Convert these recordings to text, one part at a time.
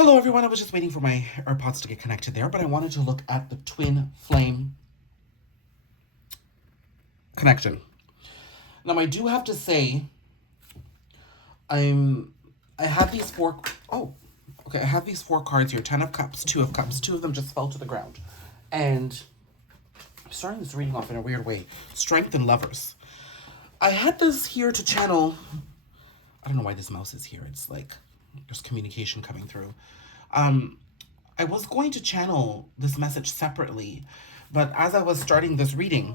Hello everyone, I was just waiting for my AirPods to get connected there, but I wanted to look at the twin flame connection. Now I do have to say, I have these I have these four cards here, 10 of Cups, 2 of Cups, 2 of them just fell to the ground. And I'm starting this reading off in a weird way. Strength and Lovers. I had this here to channel, I don't know why this mouse is here, it's like, there's communication coming through. I was going to channel this message separately, but as I was starting this reading,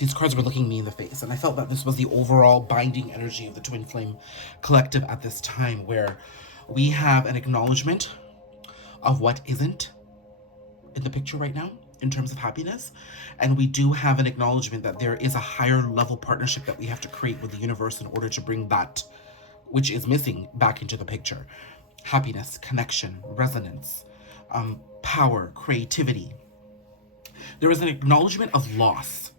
these cards were looking me in the face, and I felt that this was the overall binding energy of the Twin Flame Collective at this time, where we have an acknowledgement of what isn't in the picture right now in terms of happiness, and we do have an acknowledgement that there is a higher level partnership that we have to create with the universe in order to bring that which is missing back into the picture. Happiness, connection, resonance, power, creativity. There is an acknowledgement of loss,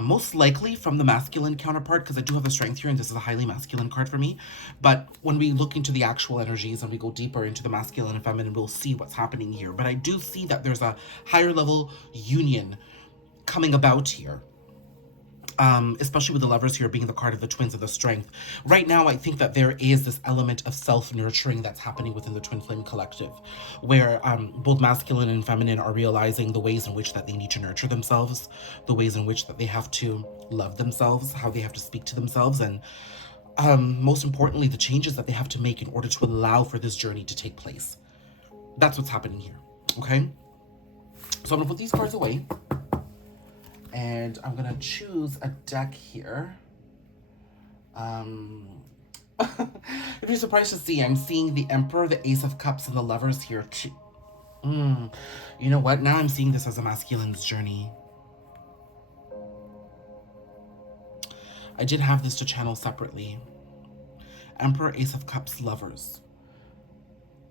most likely from the masculine counterpart, because I do have the Strength here and this is a highly masculine card for me. But when we look into the actual energies and we go deeper into the masculine and feminine, we'll see what's happening here. But I do see that there's a higher level union coming about here. Especially with the Lovers here being the card of the Twins of the Strength. Right now, I think that there is this element of self-nurturing that's happening within the Twin Flame Collective, where both masculine and feminine are realizing the ways in which that they need to nurture themselves, the ways in which that they have to love themselves, how they have to speak to themselves, and most importantly, the changes that they have to make in order to allow for this journey to take place. That's what's happening here, okay? So I'm going to put these cards away. And I'm gonna choose a deck here. If you're surprised to see, I'm seeing the Emperor, the Ace of Cups, and the Lovers here too. You know what? Now I'm seeing this as a masculine's journey. I did have this to channel separately. Emperor, Ace of Cups, Lovers.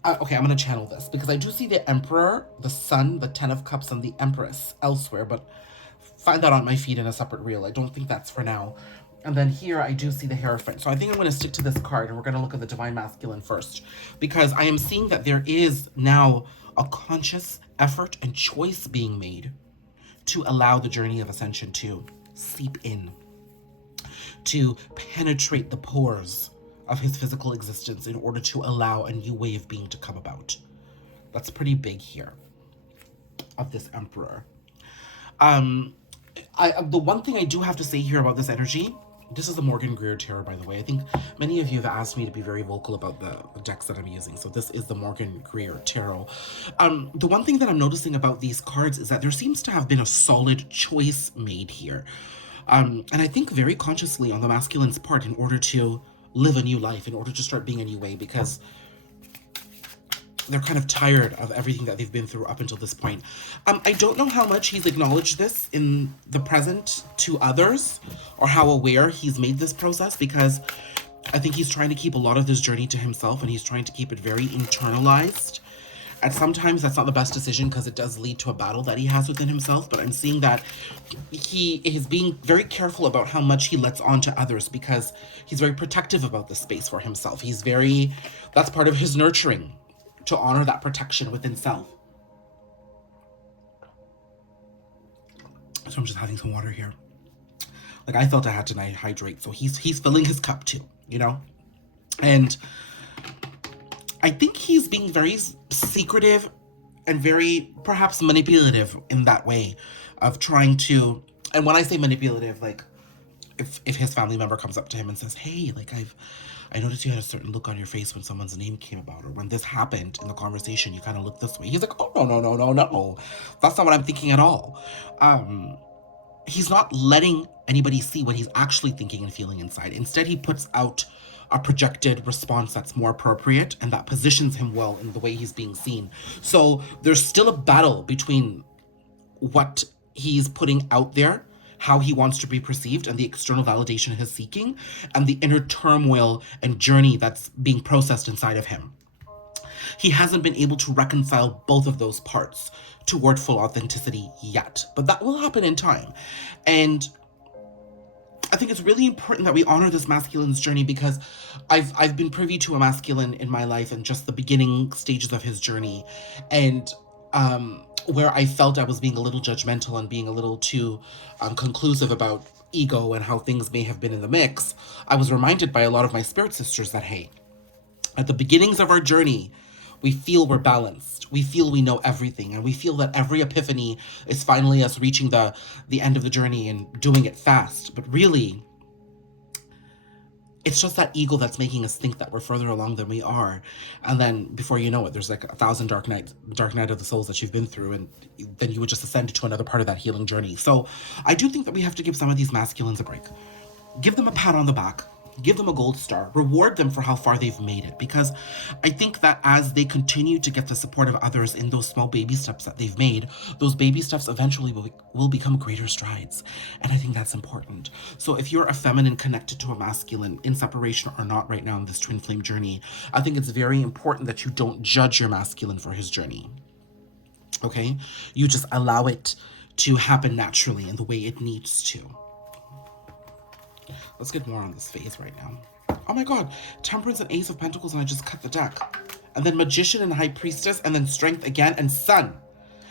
Okay, I'm gonna channel this because I do see the Emperor, the Sun, the 10 of Cups, and the Empress elsewhere, but find that on my feed in a separate reel. I don't think that's for now. And then here I do see the Hierophant. So I think I'm going to stick to this card and we're going to look at the Divine Masculine first, because I am seeing that there is now a conscious effort and choice being made to allow the journey of ascension to seep in, to penetrate the pores of his physical existence in order to allow a new way of being to come about. That's pretty big here of this Emperor. The one thing I do have to say here about this energy, this is the Morgan Greer Tarot, by the way. I think many of you have asked me to be very vocal about the decks that I'm using. So this is the Morgan Greer Tarot. The one thing that I'm noticing about these cards is that there seems to have been a solid choice made here. And I think very consciously on the masculine's part in order to live a new life, in order to start being a new way, because they're kind of tired of everything that they've been through up until this point. I don't know how much he's acknowledged this in the present to others, or how aware he's made this process, because I think he's trying to keep a lot of this journey to himself, and he's trying to keep it very internalized. And sometimes that's not the best decision because it does lead to a battle that he has within himself, but I'm seeing that he is being very careful about how much he lets on to others, because he's very protective about the space for himself. That's part of his nurturing, to honor that protection within self. So I'm just having some water here. Like, I felt I had to hydrate, so he's filling his cup too, you know? And I think he's being very secretive and very perhaps manipulative in that way of trying to, and when I say manipulative, like if his family member comes up to him and says, hey, like I noticed you had a certain look on your face when someone's name came about, or when this happened in the conversation, you kind of looked this way. He's like, oh, no. That's not what I'm thinking at all. He's not letting anybody see what he's actually thinking and feeling inside. Instead, he puts out a projected response that's more appropriate and that positions him well in the way he's being seen. So there's still a battle between what he's putting out there, how he wants to be perceived, and the external validation he's seeking, and the inner turmoil and journey that's being processed inside of him. He hasn't been able to reconcile both of those parts toward full authenticity yet, but that will happen in time. And I think it's really important that we honor this masculine's journey, because I've been privy to a masculine in my life and just the beginning stages of his journey, and where I felt I was being a little judgmental and being a little too conclusive about ego and how things may have been in the mix. I was reminded by a lot of my spirit sisters that, hey, at the beginnings of our journey, we feel we're balanced. We feel we know everything, and we feel that every epiphany is finally us reaching the end of the journey and doing it fast. But really, it's just that ego that's making us think that we're further along than we are. And then before you know it, there's like 1,000 dark night of the souls that you've been through, and then you would just ascend to another part of that healing journey. So I do think that we have to give some of these masculines a break. Give them a pat on the back. Give them a gold star. Reward them for how far they've made it. Because I think that as they continue to get the support of others in those small baby steps that they've made, those baby steps eventually will become greater strides. And I think that's important. So if you're a feminine connected to a masculine, in separation or not right now in this twin flame journey, I think it's very important that you don't judge your masculine for his journey. Okay? You just allow it to happen naturally in the way it needs to. Let's get more on this phase right now. Oh my god, Temperance and Ace of Pentacles, and I just cut the deck. And then Magician and High Priestess, and then Strength again, and Sun.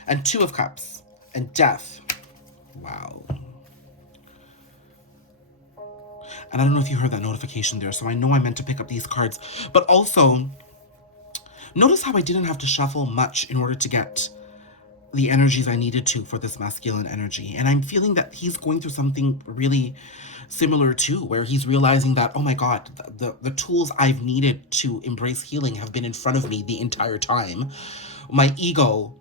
And Two of Cups. And Death. Wow. And I don't know if you heard that notification there, so I know I meant to pick up these cards. But also, notice how I didn't have to shuffle much in order to get the energies I needed to for this masculine energy. And I'm feeling that he's going through something really similar too, where he's realizing that, oh my god, the tools I've needed to embrace healing have been in front of me the entire time. My ego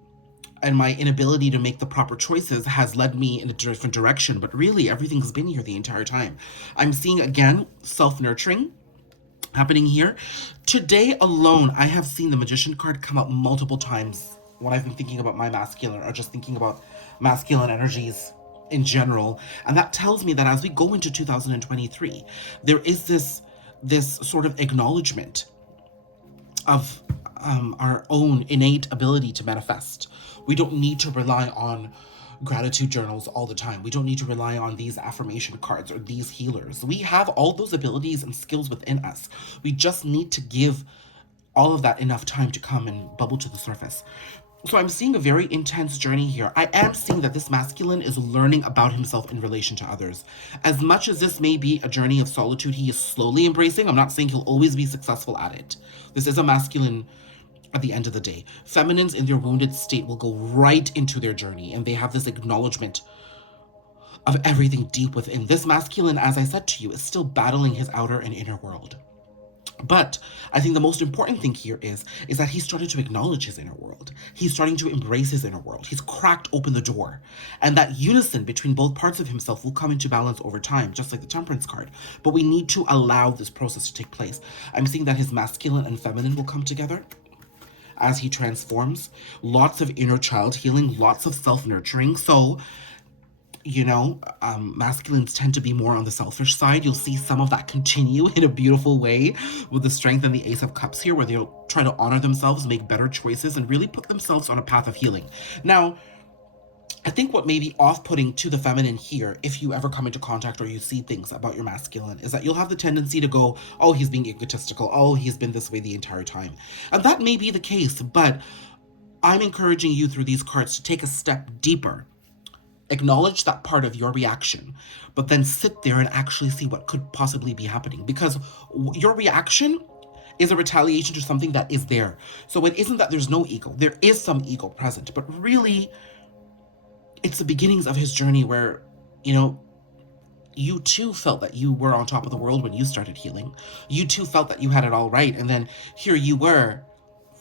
and my inability to make the proper choices has led me in a different direction, but really everything's been here the entire time. I'm seeing again self-nurturing happening here. Today alone, I have seen the Magician card come up multiple times when I've been thinking about my masculine, or just thinking about masculine energies in general. And that tells me that as we go into 2023, there is this sort of acknowledgement of our own innate ability to manifest. We don't need to rely on gratitude journals all the time. We don't need to rely on these affirmation cards or these healers. We have all those abilities and skills within us. We just need to give all of that enough time to come and bubble to the surface. So I'm seeing a very intense journey here. I am seeing that this masculine is learning about himself in relation to others. As much as this may be a journey of solitude he is slowly embracing, I'm not saying he'll always be successful at it. This is a masculine at the end of the day. Feminines in their wounded state will go right into their journey, and they have this acknowledgement of everything deep within. This masculine, as I said to you, is still battling his outer and inner world. But I think the most important thing here is that he started to acknowledge his inner world. He's starting to embrace his inner world. He's cracked open the door. And that unison between both parts of himself will come into balance over time, just like the Temperance card. But we need to allow this process to take place. I'm seeing that his masculine and feminine will come together as he transforms. Lots of inner child healing, lots of self-nurturing. So, you know, masculines tend to be more on the selfish side. You'll see some of that continue in a beautiful way with the Strength and the Ace of Cups here, where they'll try to honor themselves, make better choices, and really put themselves on a path of healing. Now, I think what may be off-putting to the feminine here, if you ever come into contact or you see things about your masculine, is that you'll have the tendency to go, oh, he's being egotistical. Oh, he's been this way the entire time. And that may be the case, but I'm encouraging you through these cards to take a step deeper. Acknowledge that part of your reaction, but then sit there and actually see what could possibly be happening, because your reaction is a retaliation to something that is there. So it isn't that there's no ego. There is some ego present, but really it's the beginnings of his journey where, you know, you too felt that you were on top of the world when you started healing. You too felt that you had it all right. And then here you were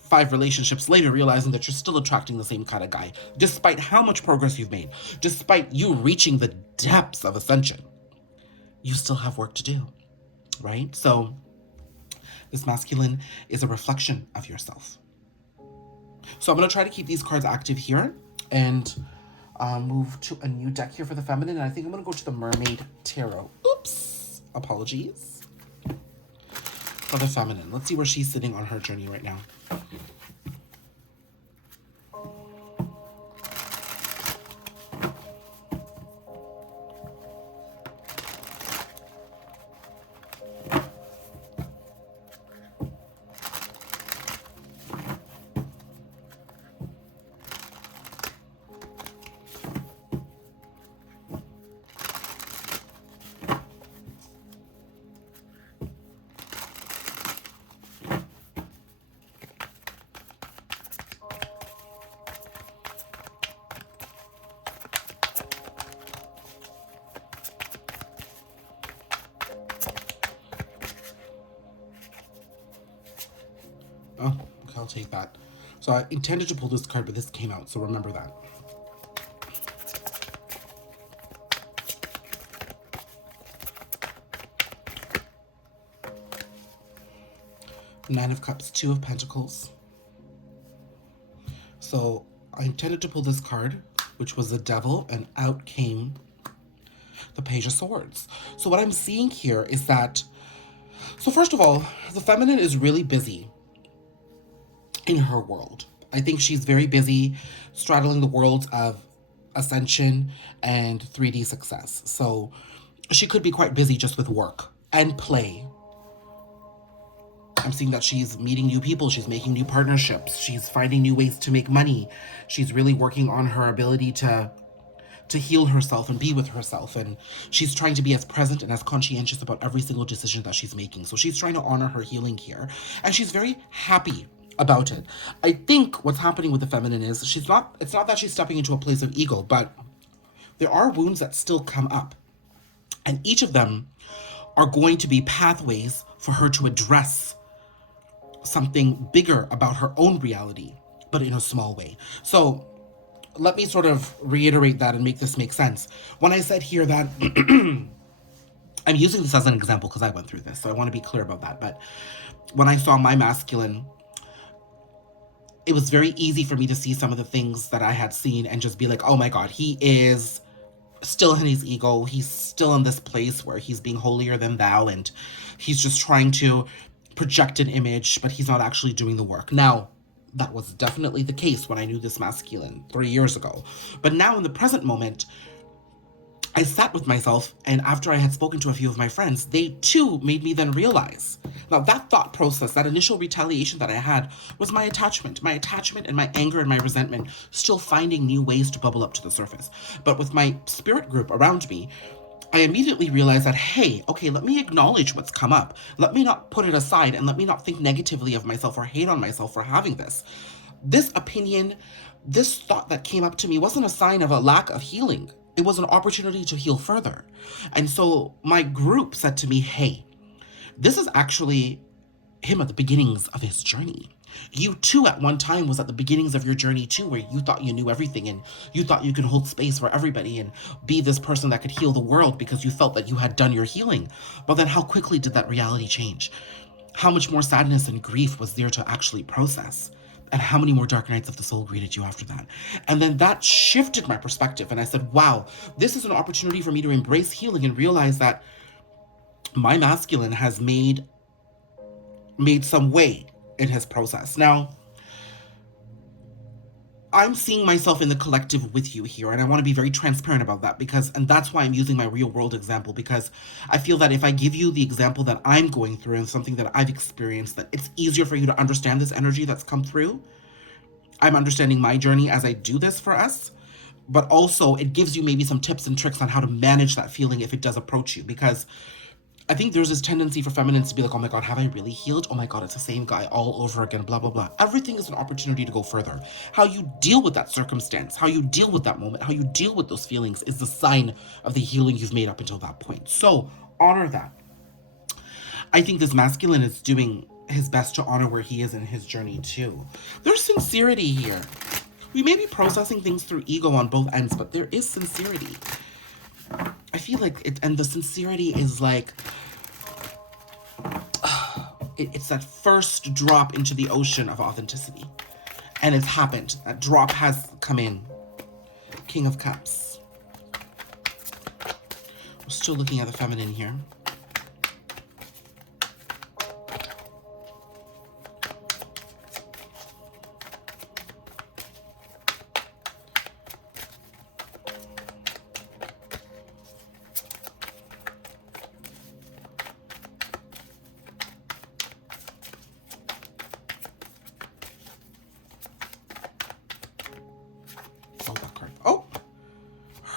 5 relationships later, realizing that you're still attracting the same kind of guy, despite how much progress you've made, despite you reaching the depths of ascension. You still have work to do, right? So this masculine is a reflection of yourself. So I'm going to try to keep these cards active here and move to a new deck here for the feminine. And I think I'm going to go to the Mermaid Tarot. Oops, apologies. For the feminine, let's see where she's sitting on her journey right now. Oh, okay, I'll take that. So I intended to pull this card, but this came out, so remember that. Nine of Cups, Two of Pentacles. So I intended to pull this card, which was the Devil, and out came the Page of Swords. So what I'm seeing here is that, so first of all, the feminine is really busy in her world. I think she's very busy straddling the worlds of ascension and 3D success. So she could be quite busy just with work and play. I'm seeing that she's meeting new people, she's making new partnerships, she's finding new ways to make money. She's really working on her ability to heal herself and be with herself, and she's trying to be as present and as conscientious about every single decision that she's making. So she's trying to honor her healing here, and she's very happy about it. I think what's happening with the feminine is it's not that she's stepping into a place of ego, but there are wounds that still come up, and each of them are going to be pathways for her to address something bigger about her own reality, but in a small way. So let me sort of reiterate that and make this make sense. When I said here that I'm using this as an example because I went through this, so I want to be clear about that. But when I saw my masculine, it was very easy for me to see some of the things that I had seen and just be like, oh my God, he is still in his ego. He's still in this place where he's being holier than thou, and he's just trying to project an image, but he's not actually doing the work. Now, that was definitely the case when I knew this masculine 3 years ago. But now in the present moment, I sat with myself, and after I had spoken to a few of my friends, they too made me then realize. Now that thought process, that initial retaliation that I had was my attachment and my anger and my resentment still finding new ways to bubble up to the surface. But with my spirit group around me, I immediately realized that, hey, okay, let me acknowledge what's come up. Let me not put it aside, and let me not think negatively of myself or hate on myself for having this. This opinion, this thought that came up to me wasn't a sign of a lack of healing. It was an opportunity to heal further. And so my group said to me, hey, this is actually him at the beginnings of his journey. You too at one time was at the beginnings of your journey too, where you thought you knew everything and you thought you could hold space for everybody and be this person that could heal the world because you felt that you had done your healing. But then how quickly did that reality change? How much more sadness and grief was there to actually process? And how many more dark nights of the soul greeted you after that? And then that shifted my perspective, and I said, wow, this is an opportunity for me to embrace healing and realize that my masculine has made some way in his process. Now, I'm seeing myself in the collective with you here, and I want to be very transparent about that and that's why I'm using my real world example, because I feel that if I give you the example that I'm going through and something that I've experienced, that it's easier for you to understand this energy that's come through. I'm understanding my journey as I do this for us, but also it gives you maybe some tips and tricks on how to manage that feeling if it does approach you, because I think there's this tendency for feminines to be like, oh my God, have I really healed? Oh my God, it's the same guy all over again, blah, blah, blah. Everything is an opportunity to go further. How you deal with that circumstance, how you deal with that moment, how you deal with those feelings is the sign of the healing you've made up until that point. So honor that. I think this masculine is doing his best to honor where he is in his journey too. There's sincerity here. We may be processing things through ego on both ends, but there is sincerity. I feel like it, and the sincerity is like, it's that first drop into the ocean of authenticity. And it's happened. That drop has come in. King of Cups. We're still looking at the feminine here.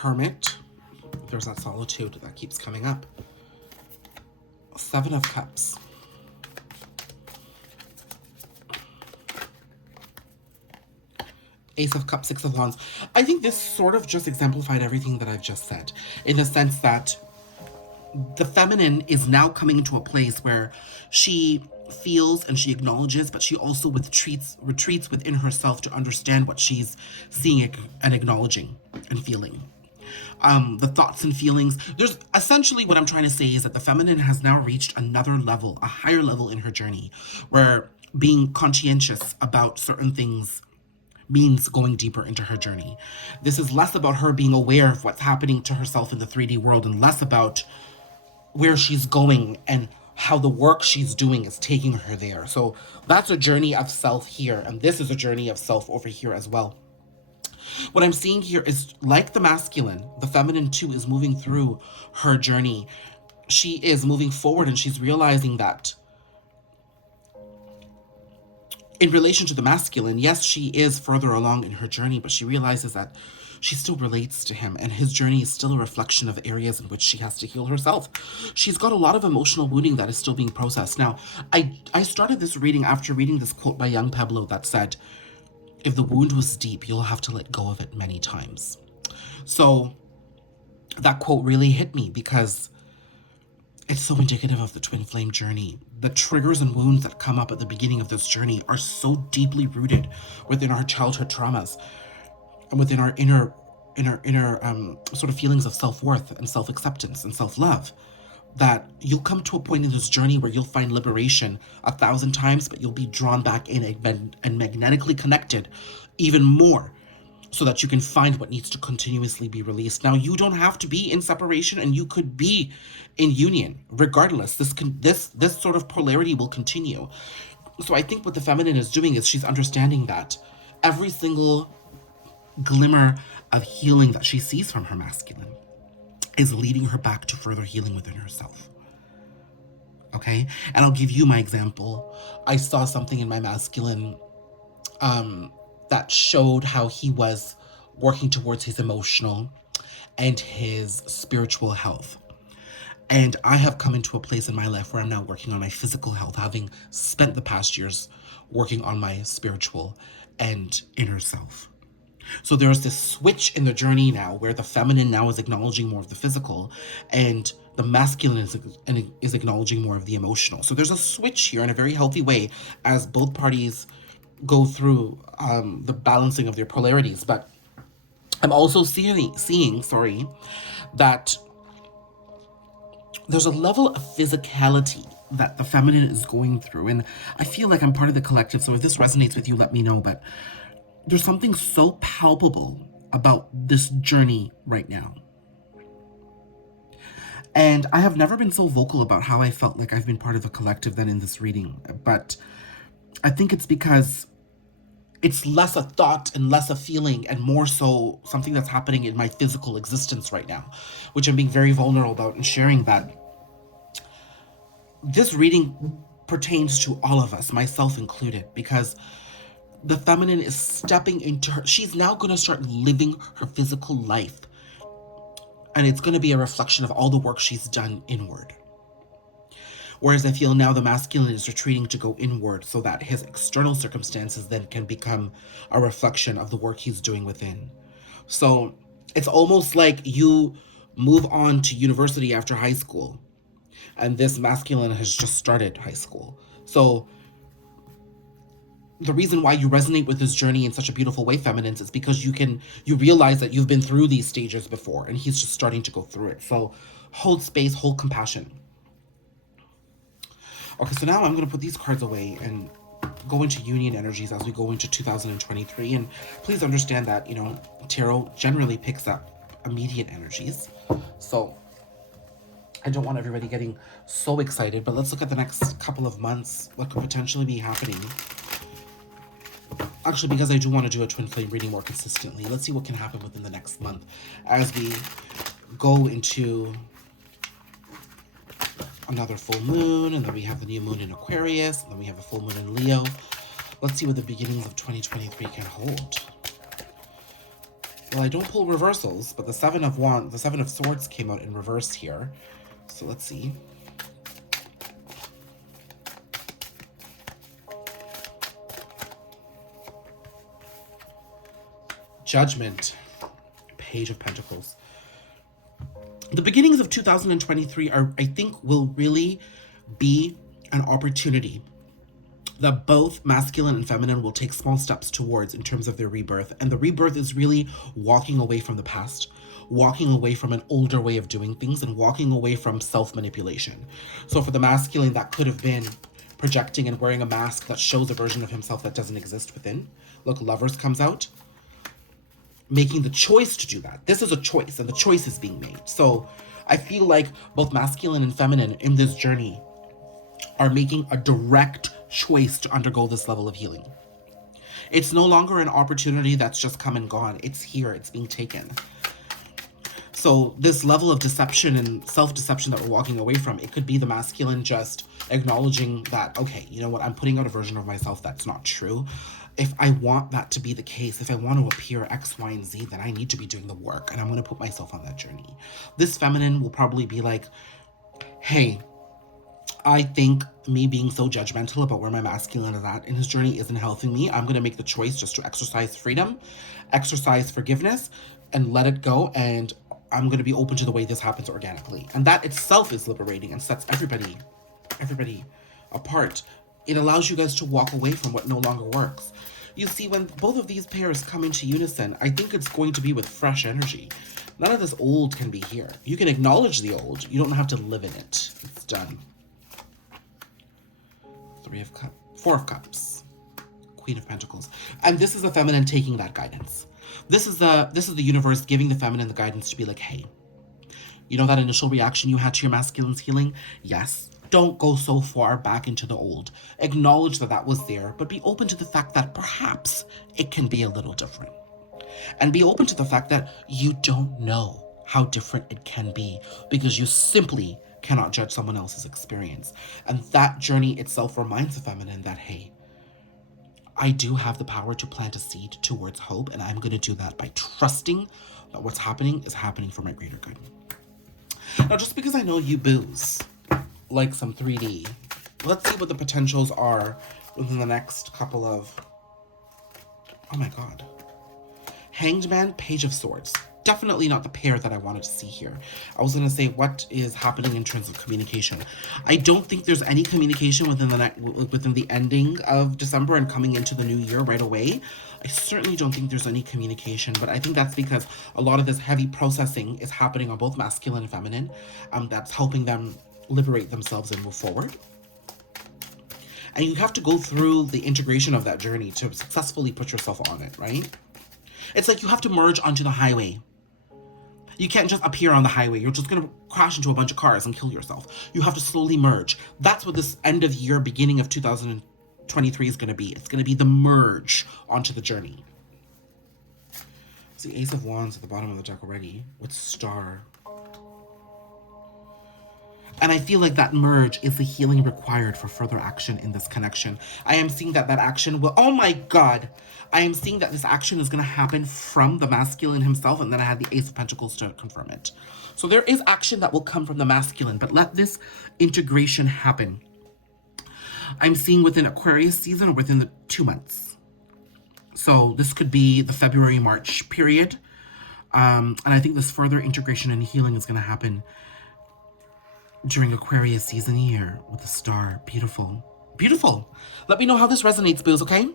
Hermit. There's that solitude that keeps coming up. Seven of Cups. Ace of Cups, Six of Wands. I think this sort of just exemplified everything that I've just said, in the sense that the feminine is now coming into a place where she feels and she acknowledges, but she also retreats within herself to understand what she's seeing and acknowledging and feeling. The thoughts and feelings. There's essentially what I'm trying to say is that the feminine has now reached another level, a higher level in her journey, where being conscientious about certain things means going deeper into her journey. This is less about her being aware of what's happening to herself in the 3D world and less about where she's going and how the work she's doing is taking her there. So that's a journey of self here, and this is a journey of self over here as well. What I'm seeing here is, like the masculine, the feminine too is moving through her journey. She is moving forward and she's realizing that in relation to the masculine, yes, she is further along in her journey, but she realizes that she still relates to him, and his journey is still a reflection of areas in which she has to heal herself. She's got a lot of emotional wounding that is still being processed. Now, I started this reading after reading this quote by young Pablo that said, if the wound was deep, you'll have to let go of it many times. So that quote really hit me because it's so indicative of the twin flame journey. The triggers and wounds that come up at the beginning of this journey are so deeply rooted within our childhood traumas and within our inner sort of feelings of self-worth and self-acceptance and self-love, that you'll come to a point in this journey where you'll find liberation 1,000 times, but you'll be drawn back in and magnetically connected even more, so that you can find what needs to continuously be released. Now, you don't have to be in separation, and you could be in union. Regardless, this sort of polarity will continue. So I think what the feminine is doing is she's understanding that every single glimmer of healing that she sees from her masculine is leading her back to further healing within herself. Okay? And I'll give you my example. I saw something in my masculine that showed how he was working towards his emotional and his spiritual health. And I have come into a place in my life where I'm now working on my physical health, having spent the past years working on my spiritual and inner self. So there's this switch in the journey now where the feminine now is acknowledging more of the physical and the masculine is acknowledging more of the emotional. So there's a switch here in a very healthy way as both parties go through the balancing of their polarities. But I'm also seeing that there's a level of physicality that the feminine is going through. And I feel like I'm part of the collective, so if this resonates with you, let me know. But there's something so palpable about this journey right now. And I have never been so vocal about how I felt like I've been part of a collective than in this reading. But I think it's because it's less a thought and less a feeling and more so something that's happening in my physical existence right now, which I'm being very vulnerable about and sharing that this reading pertains to all of us, myself included, because the feminine is stepping into her. She's now going to start living her physical life. And it's going to be a reflection of all the work she's done inward. Whereas I feel now the masculine is retreating to go inward so that his external circumstances then can become a reflection of the work he's doing within. So it's almost like you move on to university after high school, and this masculine has just started high school. So the reason why you resonate with this journey in such a beautiful way, feminines, is because you realize that you've been through these stages before, and he's just starting to go through it. So hold space, hold compassion. Okay, so now I'm going to put these cards away and go into union energies as we go into 2023. And please understand that, tarot generally picks up immediate energies. So I don't want everybody getting so excited, but let's look at the next couple of months, what could potentially be happening. Actually, because I do want to do a twin flame reading more consistently, let's see what can happen within the next month as we go into another full moon, and then we have the new moon in Aquarius, and then we have a full moon in Leo. Let's see what the beginnings of 2023 can hold. Well, I don't pull reversals, but the Seven of Swords came out in reverse here. So let's see. Judgment, Page of Pentacles. The beginnings of 2023 I think, will really be an opportunity that both masculine and feminine will take small steps towards in terms of their rebirth. And the rebirth is really walking away from the past, walking away from an older way of doing things, and walking away from self-manipulation. So for the masculine, that could have been projecting and wearing a mask that shows a version of himself that doesn't exist within. Look, Lovers comes out. Making the choice to do that. This is a choice, and the choice is being made. So I feel like both masculine and feminine in this journey are making a direct choice to undergo this level of healing. It's no longer an opportunity that's just come and gone. It's here. It's being taken. So this level of deception and self-deception that we're walking away from, it could be the masculine just acknowledging that, okay, you know what, I'm putting out a version of myself that's not true. If I want that to be the case, if I want to appear X, Y, and Z, then I need to be doing the work, and I'm going to put myself on that journey. This feminine will probably be like, hey, I think me being so judgmental about where my masculine is at in his journey isn't helping me. I'm going to make the choice just to exercise freedom, exercise forgiveness, and let it go. And I'm going to be open to the way this happens organically. And that itself is liberating and sets everybody apart. It allows you guys to walk away from what no longer works. You see, when both of these pairs come into unison, I think it's going to be with fresh energy. None of this old can be here. You can acknowledge the old. You don't have to live in it. It's done. Four of Cups, Queen of Pentacles. And this is the feminine taking that guidance. This is the universe giving the feminine the guidance to be like, hey, you know that initial reaction you had to your masculine's healing? Yes. Don't go so far back into the old. Acknowledge that that was there, but be open to the fact that perhaps it can be a little different. And be open to the fact that you don't know how different it can be, because you simply cannot judge someone else's experience. And that journey itself reminds the feminine that, hey, I do have the power to plant a seed towards hope, and I'm going to do that by trusting that what's happening is happening for my greater good. Now, just because I know you boos like some 3D, let's see what the potentials are within the next couple of... Oh my god. Hanged Man, Page of Swords. Definitely not the pair that I wanted to see here. I was going to say, what is happening in terms of communication? I don't think there's any communication within the ending of December and coming into the new year right away. I certainly don't think there's any communication, but I think that's because a lot of this heavy processing is happening on both masculine and feminine. That's helping them liberate themselves and move forward. And you have to go through the integration of that journey to successfully put yourself on it, right? It's like you have to merge onto the highway. You can't just appear on the highway. You're just going to crash into a bunch of cars and kill yourself. You have to slowly merge. That's what this end of year, beginning of 2023 is going to be. It's going to be the merge onto the journey. It's the Ace of Wands at the bottom of the deck already with Star. And I feel like that merge is the healing required for further action in this connection. I am seeing that action will... Oh my god! I am seeing that this action is going to happen from the masculine himself, and then I had the Ace of Pentacles to confirm it. So there is action that will come from the masculine, but let this integration happen. I'm seeing within Aquarius season or within the 2 months. So this could be the February-March period. And I think this further integration and healing is going to happen during Aquarius season here with the Star. Beautiful. Beautiful. Let me know how this resonates, boos, okay?